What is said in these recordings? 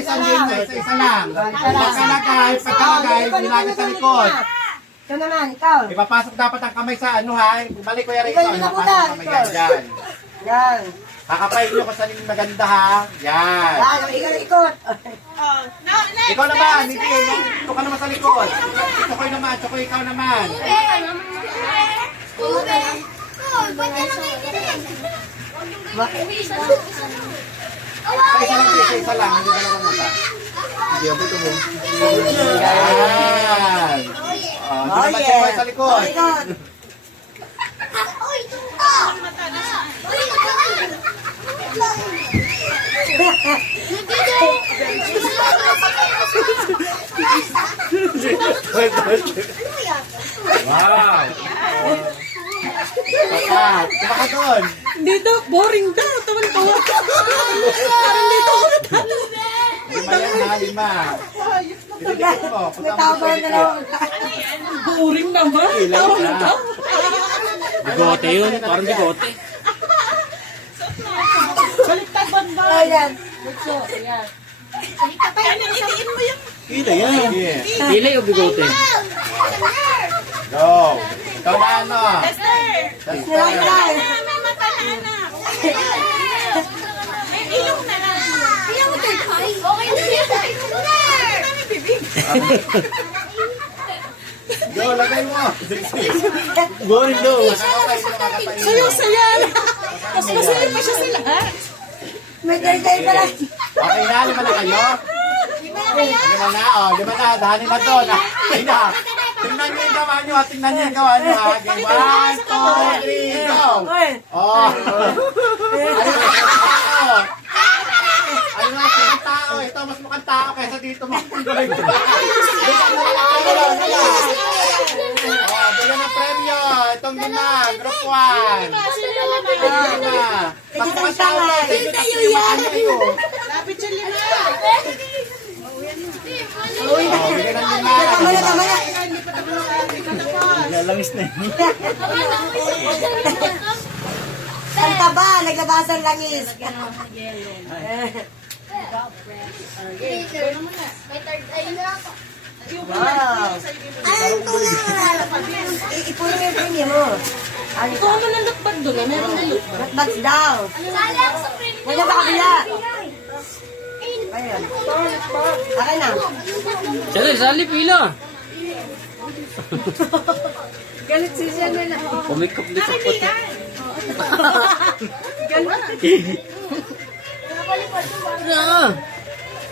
isang game na, isa lang. Pagkalagay, nilagay sa likod. Ito naman, ikaw. Ipapasok dapat ang kamay sa ano ha. Balik ko yan ito. Ikaw, Ipapasok ang kamay yan. Yan. Yan. Kakapain nyo kung saan yung maganda ha. Yan. Yan, ikot. Ikaw naman, hindi. Ito ka naman sa likod. Chokoy naman, Chokoy ikaw naman. Isa lang, hindi ka naman mata. Hindi ako ito mo. Yan. Hindi naman Chokoy sa likod. Wow! Kumaka doon. Dito, boring daw. Tawan-tawa. Parang dito ako natalo. Lima yan ha, lima. Pinipit mo. May tawag na lang. Boring naman. Tawan-tawa. Bigote yun, parang bigote. Baliktad ba? Ayan. Bukso, ayan. Kita yan. Pilay o bigote? Go. Ikaw na ano? Nilagay. Go, lagay mo. Boring daw. Sayo-saya na. Mas masaya pa siya sa lahat. May day pala. Okay na, lima na kayo? Lima na, oh. Lima na, dahanin na doon. Ay na. Tingnan nyo yung gawa nyo, ha. Tingnan nyo yung gawa nyo, ha. Okay, 1, 2, 3, go. Oh. Ano na, mukhang tao. Ito, mas mukhang tao kaysa dito. Mukhang gulay ko. Oh, bigyan ng premyo. Itong lima, group 1. Lima. Mas mukhang tao kaysa dito. Lapit siya lima. Oh, bigyan ng lima. Tama na. Lalangis na yun. Ang taba, naglabasan langis. Wow. Ay, ito na. Ipunin mo yung premium mo. Ano Ito naman ang lakbad doon. Meron na lakbad. Natbags daw. Wala ba kabila? Ayan. Akin na. Sali, pila. Galit si siya na lang. Pumikap dito sa pot.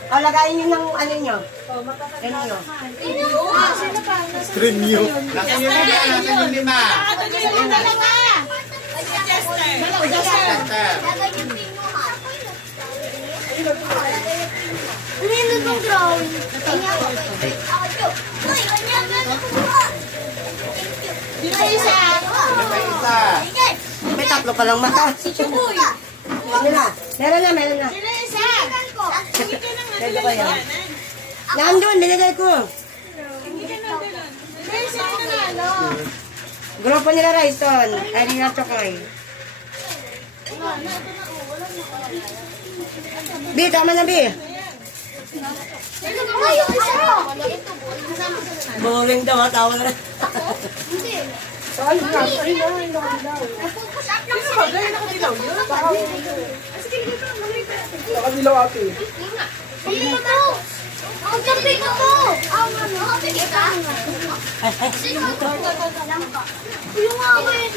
O, lagayin nyo ng ano nyo. Yan nyo. Nasaan yung lima? Nasaan yung lima? Chester. Ano itong drawing? Dito isa. Lima isa. May tatlo pa lang mata. Meron na. Dito isa. Pwede ko yan. Nandun, binigay ko. Grupo nila Raison. Ay, nila Chokoy. B, tama na B. Boring daw, tawa na. Nakadilaw ate. Ang gabi ko po! Ang ano? Sino ang gabi? Yung awin!